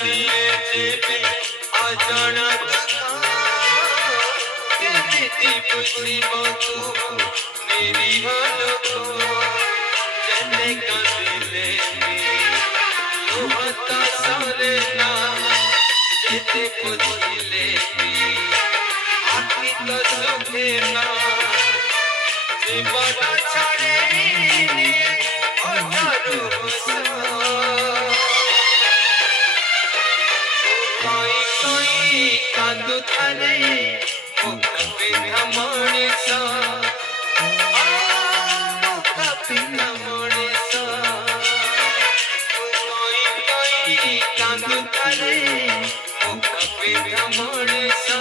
दिए जेबे अजाना केमिति बुझिबो तू मेरी हाल को जने कांदिले लुहता सारे ना जेते बुझिले आखि तो सुखे ना जीवन छाड़े अठारू कोई कोई कांदु थारे मुख पिंधा मणिसा मुख पिंधा मणिसा कोई कोई कांदु थारे मुख पिंधा मणिसा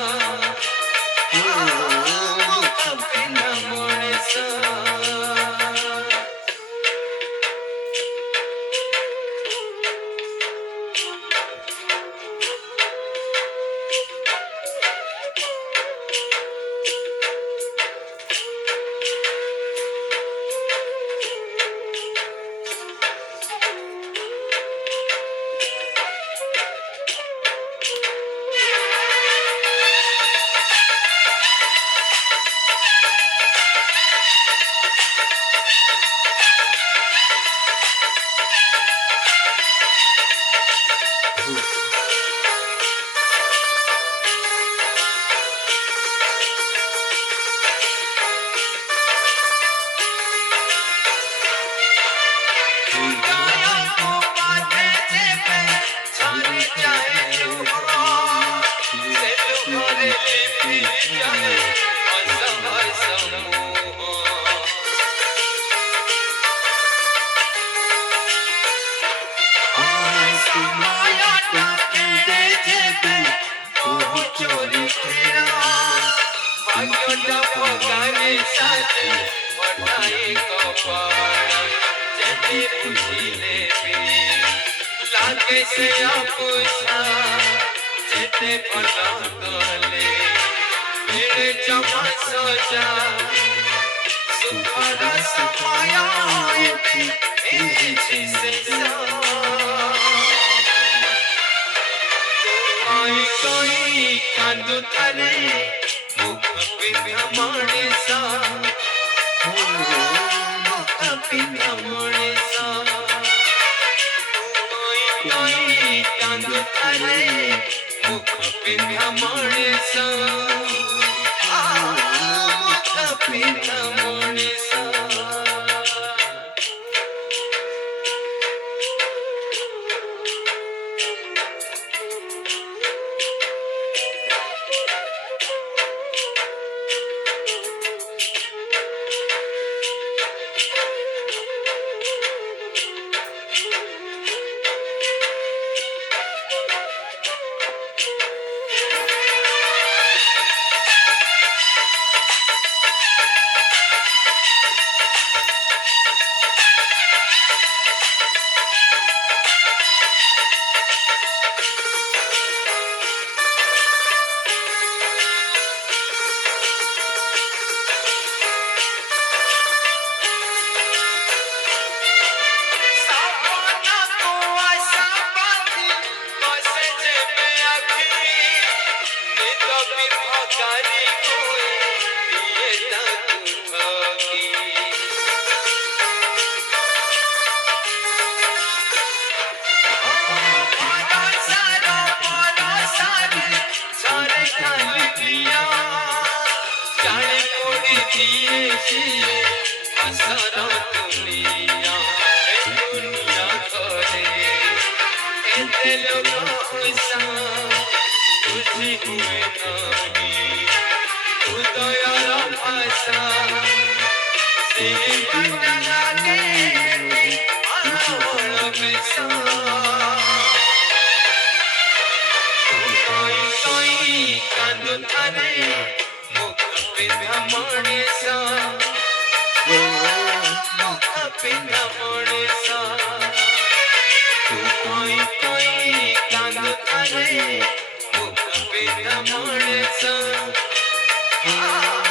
मुख पिंधा मणिसा लागे से आपुसा जेते भला गले मेरे जमा सजा सुखरा समाया थी एजी से कोई कोई कांदु थारे मुख पिंधा मणिसा मुख पिंधा मणिसा कोई कांदु थारे मुख पिंधा मणिसा मुख पिंधा मणिसा Oh